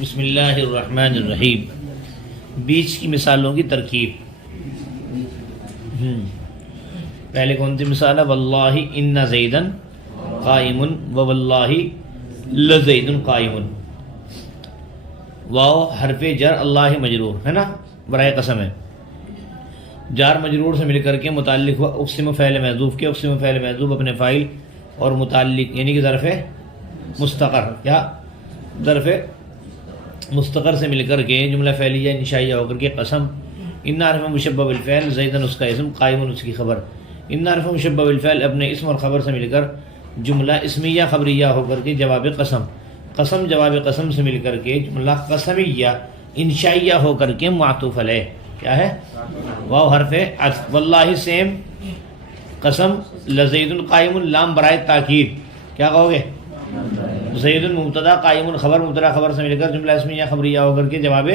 بسم اللہ الرحمن الرحیم. بیچ کی مثالوں کی ترکیب. پہلے کون سی مثال ہے؟ واللہ ان زیدن قائم و واللہ لزید قائم. واو حرف جر، اللہ مجرور ہے نا، برائے قسم ہے. جار مجرور سے مل کر کے متعلق ہوا اقسم فعل محذوف کے. اقسم فعل محذوف اپنے فاعل اور متعلق یعنی کہ ظرف مستقر یا ظرف مستقر سے مل کر کے جملہ فعلیہ انشائیہ ہو کر کے قسم. ان حرف مشبہ بالفعل زیدن اس کا اسم، قائم اس کی خبر. ان حرف مشبہ بالفعل اپنے اسم اور خبر سے مل کر جملہ اسمیہ خبریہ ہو کر کے جواب قسم. قسم جواب قسم سے مل کر کے جملہ قسمیہ انشائیہ ہو کر کے معطوف علیہ کیا ہے؟ واو حرف عطف. واللہ سیم قسم، لزید قائم لام برائے تاکید. کیا کہو گے؟ زید مبتدا قائم خبر، مبتدا خبر سے مل کر جملہ اسمیہ خبریہ ہو کر کے جواب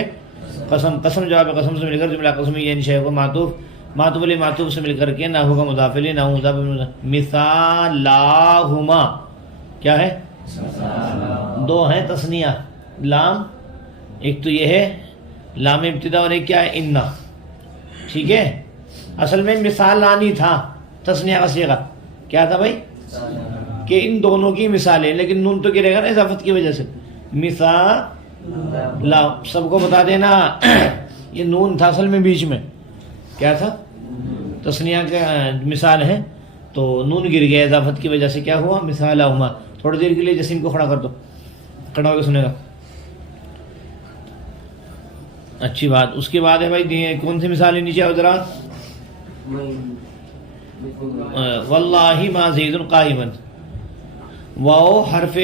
قسم. قسم جواب قسم سے مل کر جملہ قسمیہ انشائیہ کو معطوف. معطوف علیہ معطوف سے مل کر کے نحو کا مضاف الیہ، نحو مضاف مثالاہما کیا ہے؟ دو ہیں تثنیہ لام، ایک تو یہ ہے لام ابتدا اور ایک کیا ہے؟ ان. ٹھیک ہے، اصل میں مثالانی تھا تثنیہ کا صیغہ. کیا تھا بھائی؟ کہ ان دونوں کی مثالیں، لیکن نون تو گرے گا نا اضافت کی وجہ سے. مثال لا سب کو بتا دینا یہ نون تھا اصل میں بیچ میں. کیا تھا؟ تثنیہ کا مثال ہے تو نون گر گیا اضافت کی وجہ سے. کیا ہوا؟ مثالہما. تھوڑی دیر کے لیے جسیم کو کھڑا کر دو، کھڑا ہو کے سنے گا. اچھی بات. اس کے بعد ہے بھائی کون سی مثال ہے؟ نیچے آؤ ذرا. واللہ ما زید قائما. واو حرف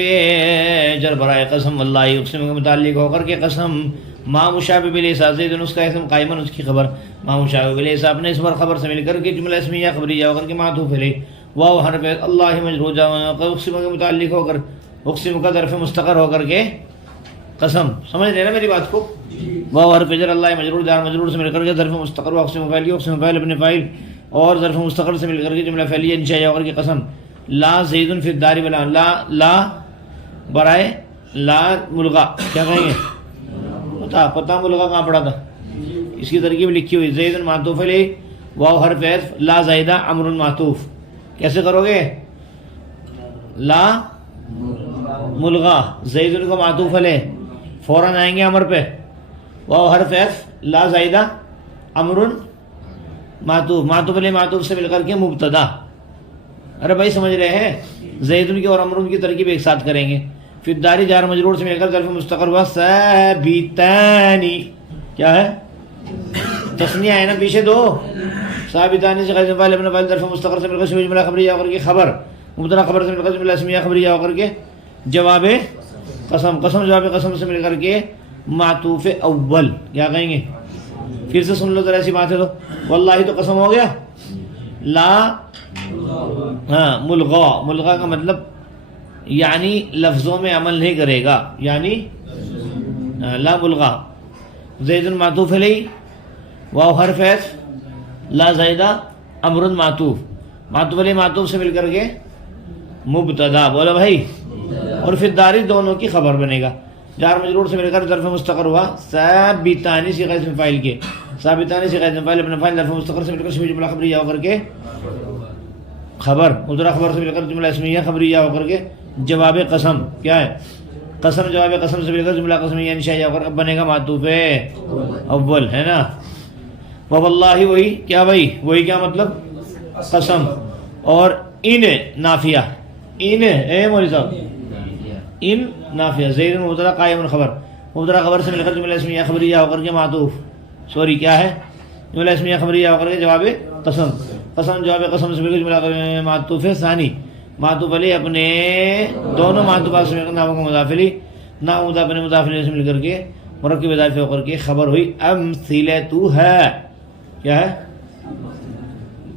جر برائے قسم، واللہ اقسم کے متعلق ہو کر کے قسم. ما مشابہ بالیس زید اس کا اسم، قائما اس کی خبر. ما مشابہ بالیس اپنے اسم اور خبر سے مل کر کے جملہ اسمیہ خبریہ ہو کر کے معطوف علیہ. واو حرف اللہ مجرور اقسم کے متعلق ہو کر اقسم کا ظرف مستقر ہو کر کے قسم. سمجھ رہے نا میری بات کو؟ واو حرف جر اللہ مجرور جار مجرور سے مل کر کے ظرف مستقر و اقسم فاعل، اقسم فاعل اپنے فاعل اور ظرف مستقر سے مل کر کے جملہ فعلیہ انشائیہ ہو کر کے قسم. لا زید فی الدار ولا لا برائے لا ملغا. کیا کہیں گے؟ پتہ ملغا کہاں پڑا تھا؟ اس کی ترکیب لکھی ہوئی. زید معطوف علیہ، واو حرف عطف، لا زائدہ امر معطوف. کیسے کرو گے؟ لا ملغا زید کو معطوف علیہ، فوراً آئیں گے امر پہ. واو حرف عطف، لا زائدہ امر معطوف، معطوف علیہ معطوف سے مل کر کے مبتدا. ارے بھائی سمجھ رہے ہیں؟ زید کی اور امر کی ترکیب ایک ساتھ کریں گے. فی الدار جار مجرور سے مل کر ظرف مستقر ہوا ثابتانی. کیا ہے؟ تثنیہ ہے نا پیچھے دو. ثابتانی سے غیر فاعل اپنے فاعل ظرف مستقر سے مل کر جملہ خبریہ ہو کر کے خبر، مبتدا خبر سے مل کر جملہ اسمیہ خبریہ ہو کر کے جواب قسم. قسم جواب قسم سے مل کر کے معطوف اول. کیا کہیں گے؟ پھر سے سن لو ذرا ایسی بات ہے تو. واللہ تو قسم ہو گیا. لا ہاں ملغا. ملغا کا مطلب یعنی لفظوں میں عمل نہیں کرے گا، یعنی لا ملغا. زید معطوف علیہ، واو حرف عطف، لا زائدہ امر معطوف، معطوف علیہ معطوف سے مل کر کے مبتدا. بولا بھائی. اور پھر داری دونوں کی خبر بنے گا. جار مجرور سے مل کر ظرف مستقر ہوا ثابتانی صیغہ اسم فاعل کے. ثابتانی صیغہ اسم فاعل اپنے فاعل ظرف مستقر سے مل کر جملہ خبریہ ہو کر کے خبر، مبتدا خبر سے مل کر جملہ اسمیہ خبریہ ہو کر کے جواب قسم. کیا ہے؟ قسم جواب قسم سے مل کر جملہ قسمیہ انشائیہ ہو کر اب بنے گا معطوف اول ہے نا. واللہ وہی کیا بھائی؟ وہی کیا مطلب؟ قسم. اور ان نافیہ، ان اے مولوی صاحب ان نافیہ. زید مبتدا قائم خبر، مبتدا خبر سے مل کر جملہ اسمیہ خبریہ ہو کر کے معطوف کیا ہے؟ جملہ اسمیہ خبریہ ہو کر کے جواب قسم. قسم جواب قسم سے مل کر جملہ معطوف ثانی، معطوف علیہ اپنے دونوں معطوفات سے مل کر نام کا مضاف علیہ، نام مضاف اپنے مضاف علیہ سے مل کر کے مرکب اضافی ہو کر کے خبر ہوئی امثلۃ ہے. کیا ہے؟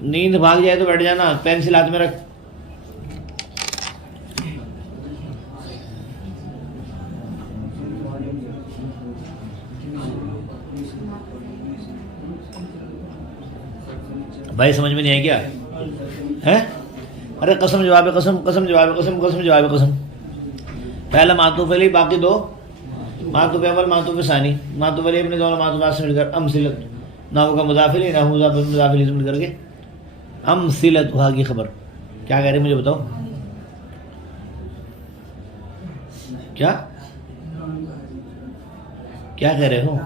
نیند بھاگ جائے تو بیٹھ جانا، پینسل ہاتھ میں رکھ. بھائی سمجھ میں نہیں آئے کیا ہے؟ ارے قسم جواب قسم، قسم جواب قسم، قسم جواب قسم. پہلا معطوف علیہ، باقی دو معطوف اول معطوف ثانی معطوف علیہ اپنے دونوں معطوفات سے مل کر امثلت نحو کا مضاف الیہ نحو مضاف الیہ سے مل کر کے امثلتھا کی خبر. کیا کہہ رہے ہیں مجھے بتاؤ؟ کیا کیا کہہ رہے ہو؟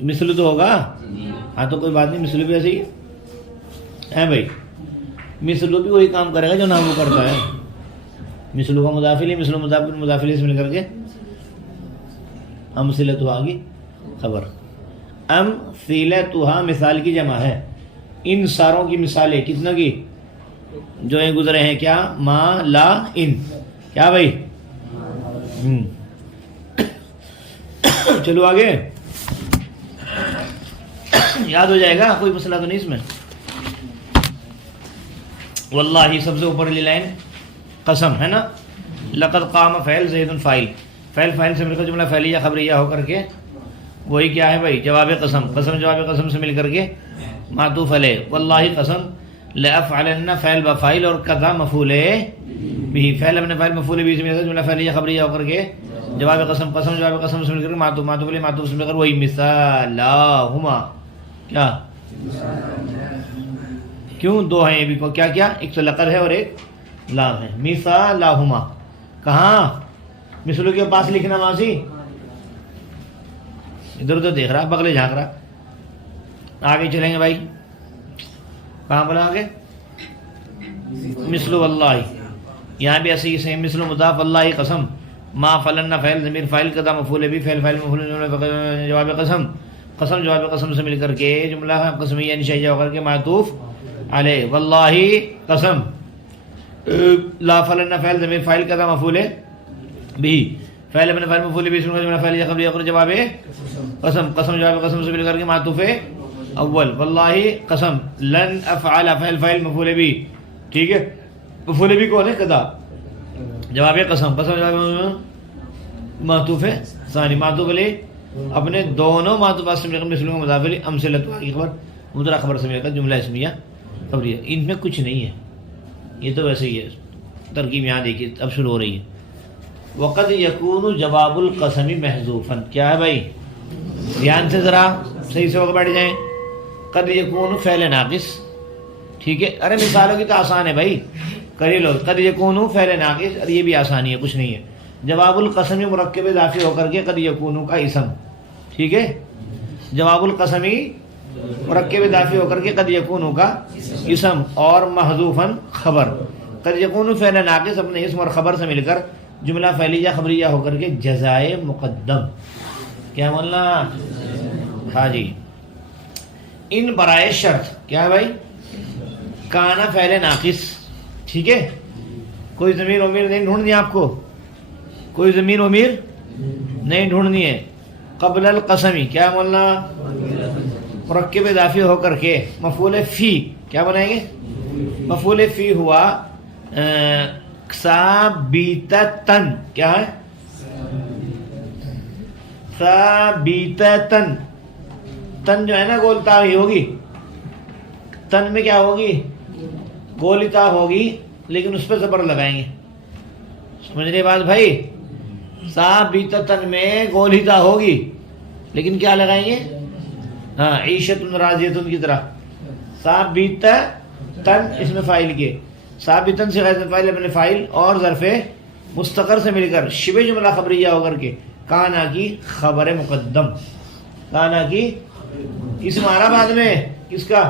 مثل تو ہوگا. ہاں تو کوئی بات نہیں, مثل بھی ایسے ہی ہے بھائی. مثل بھی وہی کام کرے گا جو نحو کرتا ہے. مثل کا مضاف الیہ مثل مضاف الیہ سے مل کر کے امثلتھا کی خبر. امثلتھا مثال کی جمع ہے. ان ساروں کی مثالیں کتنا کی جو ہیں گزرے ہیں, کیا ما لا ان. کیا بھائی؟ چلو آگے یاد ہو جائے گا, کوئی مسئلہ تو نہیں اس میں. واللہ سب سے اوپر لی لائن قسم ہے نا. لقد قام فعل زید فاعل, فاعل سے مل کر جملہ فعلیہ خبریہ ہو کر کے وہی کیا ہے بھائی جواب قسم. قسم جواب قسم سے مل کر کے معطوف علیہ. واللہ قسم لأفعلن فعل بفاعل اور قضا مفعول بھی. فعل اپنے فاعل مفعول بھی سے مل کر جملہ فعلیہ خبریہ ہو کر کے جواب قسم. قسم جواب قسم سے مل کر معطوف علیہ معطوف سے مل کر وہی مثالہما. کیا کیوں دو ہیں یہ بھی؟ کیا کیا؟ ایک تو لقد ہے اور ایک لام ہے. مثالہما کہاں؟ مثلوں کے پاس لکھنا ماضی. ادھر ادھر دیکھ رہا, بغلے جھانک رہا. آگے چلیں گے بھائی, کہاں بولا آگے؟ مثل واللہ, یہاں بھی ایسے ہی سیم. مثل مضاف واللہ قسم. ما فلن فعل ضمیر فاعل قضا مفعول بھی فعل مفعول جواب قسم. قسم جواب قسم سے مل کر کے جملہ قسمیہ انشائیہ ہو کر کے معطوف علیہ. واللہ قسم لا فلن فعل ضمیر فاعل قضا مفعول بھی فعل اپنے فاعل مفعول بھی جملہ فعلیہ خبریہ ہو کر جواب قسم. قسم جواب قسم سے مل کر کے معطوف اول. واللہ قسم لن افعل فعل مفعول بھی. ٹھیک ہے, مفعول بھی کون ہے؟ قضا. جواب قسم. قسم جواب معطوف ثانی معطوف علیہ اپنے دونوں معطوفات سے مل کر مثلوں کا مضاف الیہ امثلتھا کی خبر مبتدا خبر سے مل کر جملہ اسمیہ خبریہ. ان میں کچھ نہیں ہے, یہ تو ویسے ہی ہے. ترکیب یہاں دیکھیے اب شروع ہو رہی ہے. وقد یکون جواب القسم محذوفا. کیا ہے بھائی؟ دھیان سے ذرا صحیح سے وقت بیٹھ جائیں. قد یکون فعل ناقص. ٹھیک ہے, ارے مثالوں کی تو آسان ہے بھائی, کر ہی لو. قد یکون فعل ناقص, اور یہ بھی آسانی ہے, کچھ نہیں ہے. جواب القسم مرکب اضافی ہو کر کے قد یکون کا اسم. ٹھیک ہے, جواب القسم مرکب اضافی ہو کر کے قد یکون کا اسم اور محذوفا خبر. قد یکون فعل ناقص اپنے اسم اور خبر سے مل کر جملہ فعلیہ خبریہ ہو کر کے جزائے مقدم. کیا بولنا؟ ہاں جی. ان برائے شرط کیا ہے بھائی؟ کانا فعل ناقص. ٹھیک ہے, کوئی ضمیر امیر نہیں ڈھونڈنی آپ کو, کوئی ضمیر امیر نہیں ڈھونڈنی ہے. قبل القسمی کیا بولنا؟ مرکب اضافی ہو کر کے مفعول فی. کیا بنائیں گے؟ مفعول فی ہوا ثابتتن. کیا ہے؟ ثابتتن. تن جو ہے نا گول تا ہی ہوگی. تن میں کیا ہوگی؟ گولی تا ہوگی, لیکن اس پہ زبر لگائیں گے. سمجھ رہے بات بھائی؟ ثابتتن میں گول ہی تا ہوگی, لیکن کیا لگائیں گے؟ ہاں, عیشت راضیتن کی طرح. ثابتتن اس میں فاعل کے, ثابتن سے غیر فاعل اپنے فاعل اور ظرف مستقر سے مل کر شبہ جملہ خبریہ ہو کر کے کانا کی خبر مقدم. کانا کی اسم آ رہا بعد میں کس کا؟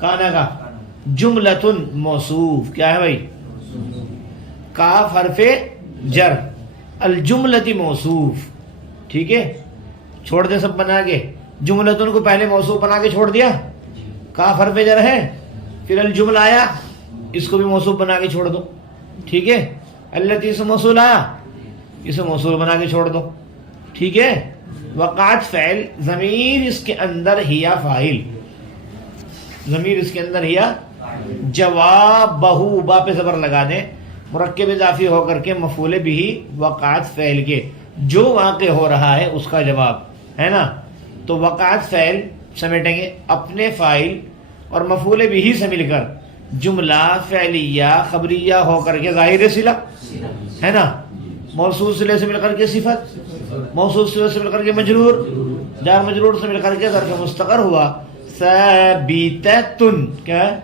کانا کا. جملتن موصوف. کیا ہے بھائی؟ کاف حرف جر, الجملتی موصوف. ٹھیک ہے, چھوڑ دے سب بنا کے. جملتن کو پہلے موصوف بنا کے چھوڑ دیا, کاف حرف جر ہے, پھر الجملہ آیا, اس کو بھی موصوف بنا کے چھوڑ دو. ٹھیک ہے, التی اسم موصول آیا, اسے موصول بنا کے چھوڑ دو. ٹھیک ہے, وقعت فعل ضمیر اس کے اندر ہیا فاعل. ضمیر اس کے اندر ہیا جواب بہو با پہ زبر لگا دیں, مرکب اضافی ہو کر کے مفعول بھی وقعت فعل کے جو واقع ہو رہا ہے اس کا جواب ہے نا. تو وقعت فعل سمیٹیں گے اپنے فاعل اور مفعول بھی سے مل کر جملہ فعلیہ خبریہ ہو کر کے ظاہر صلہ ہے نا, موصول صلے سے مل کر کے صفت موصوف صفت سے مل کر کے مجرور، جار مجرور سے مل کر کے ظرف مستقر ہوا ثابتۃ، کیا ہے؟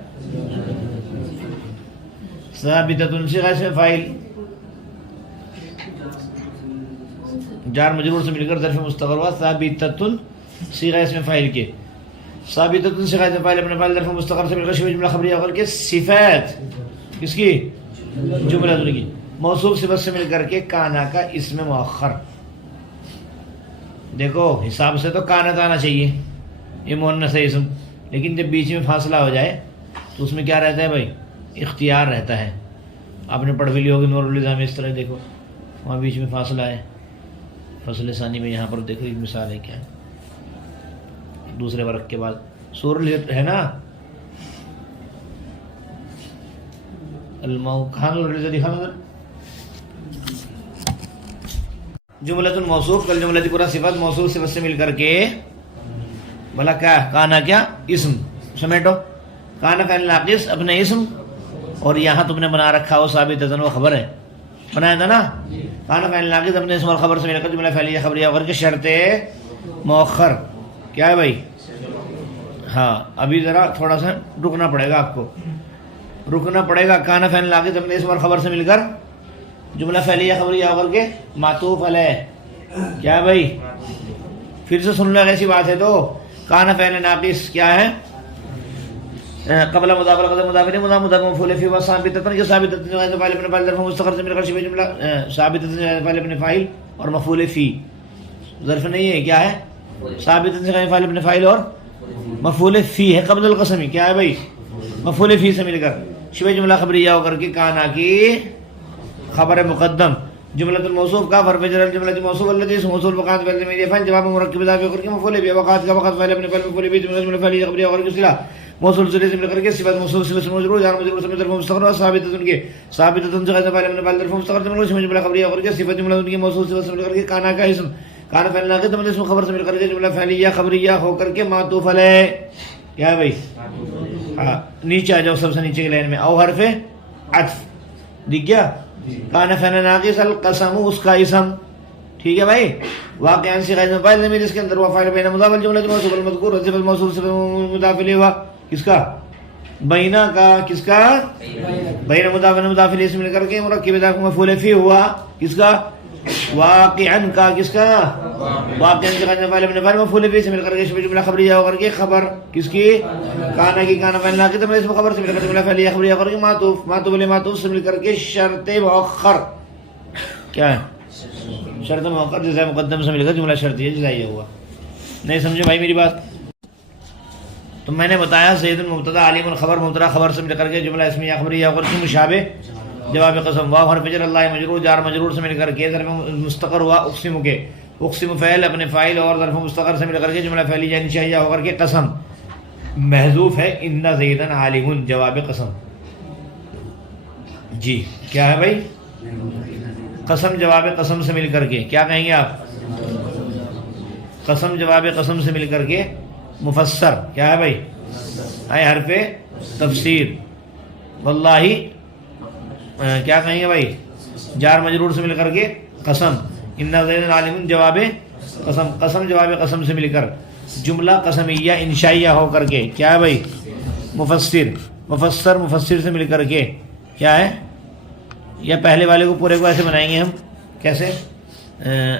ثابتۃ صیغہ اسم فاعل، جار مجرور سے مل کر ظرف مستقر ہوا ثابتۃ صیغہ اسم فاعل کے، ثابتۃ صیغہ اسم فاعل اپنے فاعل ظرف مستقر سے مل کر شبہ جملہ خبریہ ہو کر کے صفات کس کی؟ جملہ کی، موصوف صفت سے مل کر کے کانا کا اسم مؤخر۔ دیکھو حساب سے تو کانت آنا چاہیے، یہ مؤنث ہے اسم، لیکن جب بیچ میں فاصلہ ہو جائے تو اس میں کیا رہتا ہے بھائی؟ اختیار رہتا ہے۔ آپ نے پڑھ بھی لی ہوگی نور النظام میں، اس طرح دیکھو وہاں بیچ میں فاصلہ ہے، فصل ثانی میں، یہاں پر دیکھو ایک مثال ہے، کیا ہے؟ دوسرے ورق کے بعد سور ہے نا، کہاں دکھا جملۃ الموصوف کل جملہ پورا صفت موصوف صفت سے مل کر کے بھلا کیا؟ کانا کیا؟ اسم، سمیٹو، کانا فعل ناقص اپنے اسم، اور یہاں تم نے بنا رکھا ہو ثابت وہ خبر ہے، بنایا تھا نا، کانا فعل ناقص اپنے اسم اور خبر سے مل کر جملہ فعلیہ خبریہ ہو کر کے شرط مؤخر، کیا ہے بھائی؟ ہاں ابھی ذرا تھوڑا سا رکنا پڑے گا، آپ کو رکنا پڑے گا۔ کانا فعل ناقص اپنے اسم اور خبر سے مل کر جملہ فعلیہ خبریہ ہو کر کے معطوف علیہ، کیا ہے بھائی؟ پھر سے سن لو، ایسی بات ہے تو کانا فعل ناقص کیا ہے؟ قبل مضاف القدر مضاف الیہ مضاف مضاف مفعول فیہ و ثابتۃ، یہ ثابتۃ جو ہے فاعل اپنے فاعل ظرف مستقر سے مل کر شبہ جملہ ثابتۃ جو ہے فاعل اپنے فاعل اور مفعول فی، ظرف نہیں ہے، کیا ہے؟ ثابتۃ سے فاعل اپنے فاعل اور مفعول فی ہے، قبل القسم، کیا ہے بھائی؟ مفعول فی سے مل کر شبہ جملہ خبریہ ہو کر کے کانا کی خبر مقدم، جملۃ الموصوف کا حرف جر جملۃ الموصوف الذی اسم موصول وقات فعل میں فعل جواب مرکب اضافی ہو کر کے مفعول به، وقات کا وقت فعل اپنے فعل مفعول به جملہ فعلیہ خبریہ ہو کر کے صلہ موصول سے مل کر کے صفت موصوف صفت مجرور جار مجرور سے ظرف مستقر اور ثابتۃ ان کے ثابتۃ سے فعل اپنے فعل ظرف مستقر سے مل کر جملہ خبریہ ہو کر کے صفت جملہ ان کی موصول صفت سے مل کر کے کانا کا اسم، کانا فعل ناقص اپنے اسم خبر سے مل کر کے جملہ فعلیہ خبریہ ہو کر کے معطوف علیہ، کیا ہے بھائی؟ ہاں نیچے آ جاؤ، سب سے نیچے کی لائن میں، او حرف عطف دکھ گیا، کانا فعل ناقص القسم اس کا اسم، ٹھیک ہے بھائی؟ واقعاً صیغہ اسم فاعل ضمیر اس کے اندر وہ فاعل بین مضاف الجملہ الموصوف المذکور اور صفت موصوف صفت مضاف الیہ ہوا، کس کا؟ بینا کا، کس کا؟ بین مضاف مضاف الیہ سے مل کر کے مرکب اضافی مفعول فی ہوا، کس کا؟ واقعاً کا، کس کا؟ واقعاً صیغہ اسم فاعل اپنے فاعل مفعول فی سے مل کر کے شبہ جملہ خبریہ ہو کر کے خبر کس کی؟ کانا کی، کانا فعل ناقص اپنے اسم خبر سے مل کر جملہ فعلیہ خبریہ ہو کر کے معطوف، معطوف علیہ معطوف سے مل کر کے شرط مؤخر، کیا ہے؟ شرط مؤخر جزاء مقدم سے مل کر جملہ شرطیہ جزائیہ ہوا۔ نہیں سمجھے بھائی میری بات؟ تو میں نے بتایا زید المبتدا علیم الخبر مبتدا خبر سے مل کر کے جملہ اسمیہ خبریہ ہو کر کے مشابہ جواب قسم، واو حرف جر اللہ مجرور جار مجرور سے مل کر کے ظرف مستقر ہوا اقسم کے، اقسم فعل اپنے فاعل اور ظرف مستقر سے مل کر کے جملہ فعلیہ انشائیہ ہو کر کے قسم محذوف ہے، ان زیدن عالم جواب قسم، جی کیا ہے بھائی؟ قسم جواب قسم سے مل کر کے کیا کہیں گے آپ؟ قسم جواب قسم سے مل کر کے مفسر، کیا ہے بھائی؟ ہے حرف تفسیر، واللہ کیا کہیں گے بھائی؟ جار مجرور سے مل کر کے قسم، ان زید عالم جواب قسم، قسم جواب قسم سے مل کر جملہ قسمیہ انشائیہ ہو کر کے کیا ہے بھائی؟ مفسر، مفسر مفسر سے مل کر کے کیا ہے؟ یا پہلے والے کو پورے کو ایسے بنائیں گے ہم، کیسے؟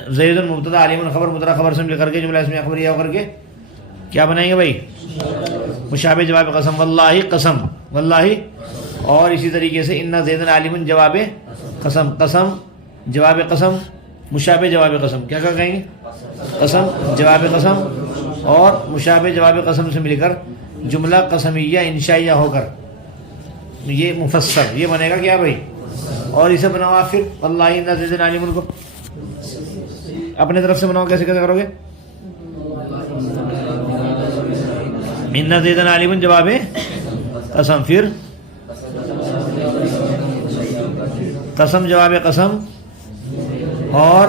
زید المبتدا علیم الخبر مبتدا خبر سے مل کر کے جملہ اسمیہ خبریہ ہو کر کے کیا بنائیں گے بھائی؟ مشابہ جواب قسم، واللہ قسم، واللہ، اور اسی طریقے سے ان زید عالم جواب قسم، قسم جواب قسم مشابہ جواب قسم، کیا کہیں گے؟ قسم جواب قسم اور مشابہ جواب قسم سے مل کر جملہ قسمیہ انشائیہ ہو کر یہ مفسر، یہ بنے گا کیا بھائی؟ اور اسے بناؤ آپ پھر واللہ ان زید عالم کو اپنے طرف سے بناؤ، کیسے کیسے کرو گے؟ ان زید عالم جواب قسم، پھر قسم جواب قسم، اور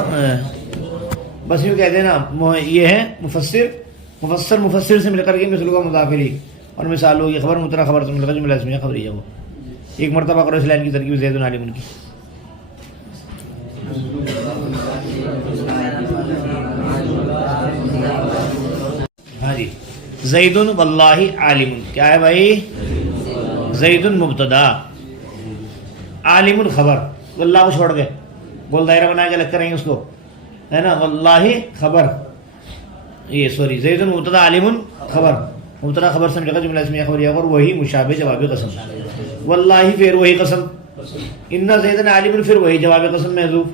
بس یوں کہتے ہیں نا، یہ ہے مفسر، مفسر مفسر سے مل کر کے مثل کا مضافری، اور مثال ہوگی خبر مبتدا خبر سے مل کر جملہ اسمیہ خبریہ ہو۔ ایک مرتبہ کرو اس لائن کی ترکیب زید عالم کی۔ زید واللہ عالم، کیا ہے بھائی؟ زید مبتدا، عالم خبر، اللہ کو چھوڑ کے گول دائرہ بنا کے لگ کر رہیں گے اس کو، ہے نا، واللہ خبر، یہ سوری زید مبتدا عالم خبر، مبتدا خبر سمجھے گا جملہ اسمیہ خبریہ، اور وہی مشابہ جواب قسم، واللہ پھر وہی قسم، ان زید عالم پھر وہی جواب قسم محذوف.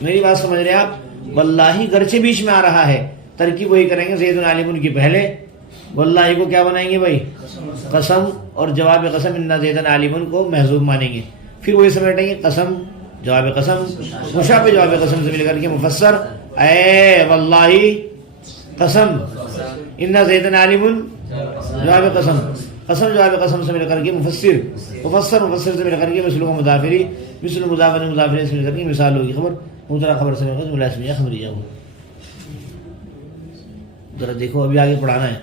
میری بات سمجھ رہے آپ؟ واللہ گرچہ بیچ میں آ رہا ہے، ترکیب وہی کریں گے، زید عالم کی پہلے، واللہ کو کیا بنائیں گے بھائی؟ قسم، اور جواب قسم ان زید عالم کو محذوف مانیں گے، پھر وہی سمیٹیں گے، قسم جواب قسم مشابہ جواب قسم سے مل کر کے مفسر، اے واللہ قسم ان زید عالم جواب قسم، قسم جواب قسم سے مل کر کے مفسر، مفسر مفسر سے مل کر کے مثل مضافری، مثل مضافر مضافری سے مل کر کے مثال ہوگی خبر، مبتدا خبر سے مل کر کے جملہ اسمیہ خبریہ ہو. ذرا دیکھو ابھی آگے پڑھانا ہے.